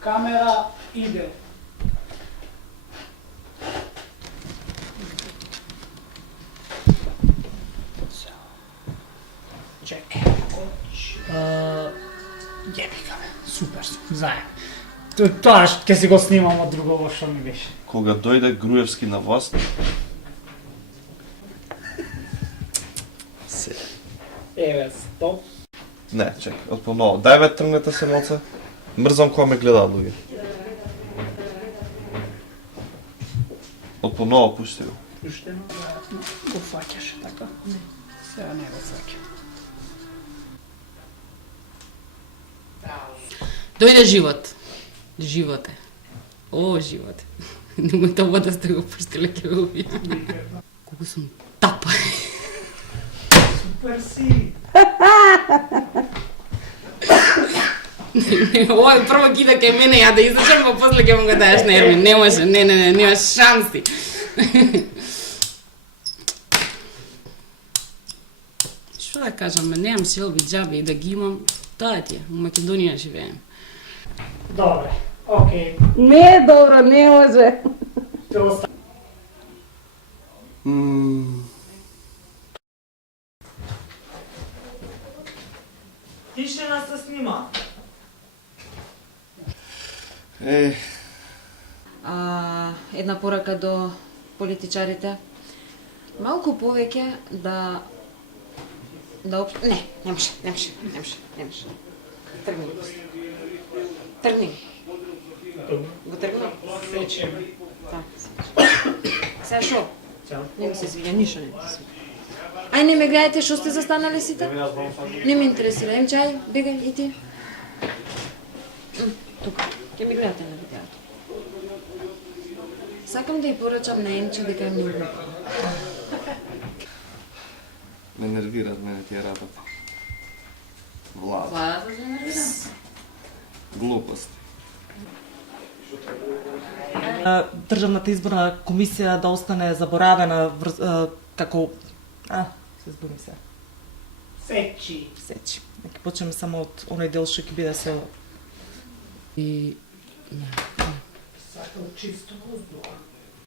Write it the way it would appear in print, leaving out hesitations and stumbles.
Камера иде. Чекай. Јебика бе, супер сум, заедно. Тоа ќе си го снимам од друго што ми беше. Кога дојде Груевски на власт, се. Еве, стоп. Не, чекай, од поново. Дај бе тргнете се малце. Мрзам кога ме гледаат луѓе. Од поново пушти го. Пуштено, го фаќаш така. Не, сега не го фаќам. Дојде живот. Живот е. О, живот. Немој тоа да сте го пуштиле ке го убијам. Колку сум тапа. Супер си. Ова прво кида кај мене ја да излучам, па после ќе му го даеш на Ермин. Не може, не, нема шанси. Што да кажам, немам селби, џаби и да ги имам, тоа ти е, у Македонија живеем. Добре, окей. Не е добро, не може. Те оставам. Тишина се снима. Една порака до политичарите. Малку повеќе да не може. Тргни. Тргни. Го тргни? Сечем. Сега шо? Не ми се свиѓа, ништо не ми се свиѓа. Ај, не ме гледате, шо сте застанали сите? Не ме интересира. Ем чај, бегај и ти. Тука, ќе ми гледате на видеото. Сакам да ја порачам на Емче дека е многу. Ме нервираат мене тие работи. Влада. Влада да нервира? Глупости. Државната изборна комисија да остане заборавена како се збуни се. Сечи. Нека почнеме само од оној дел што ќе биде со И Сакам чисто воздух.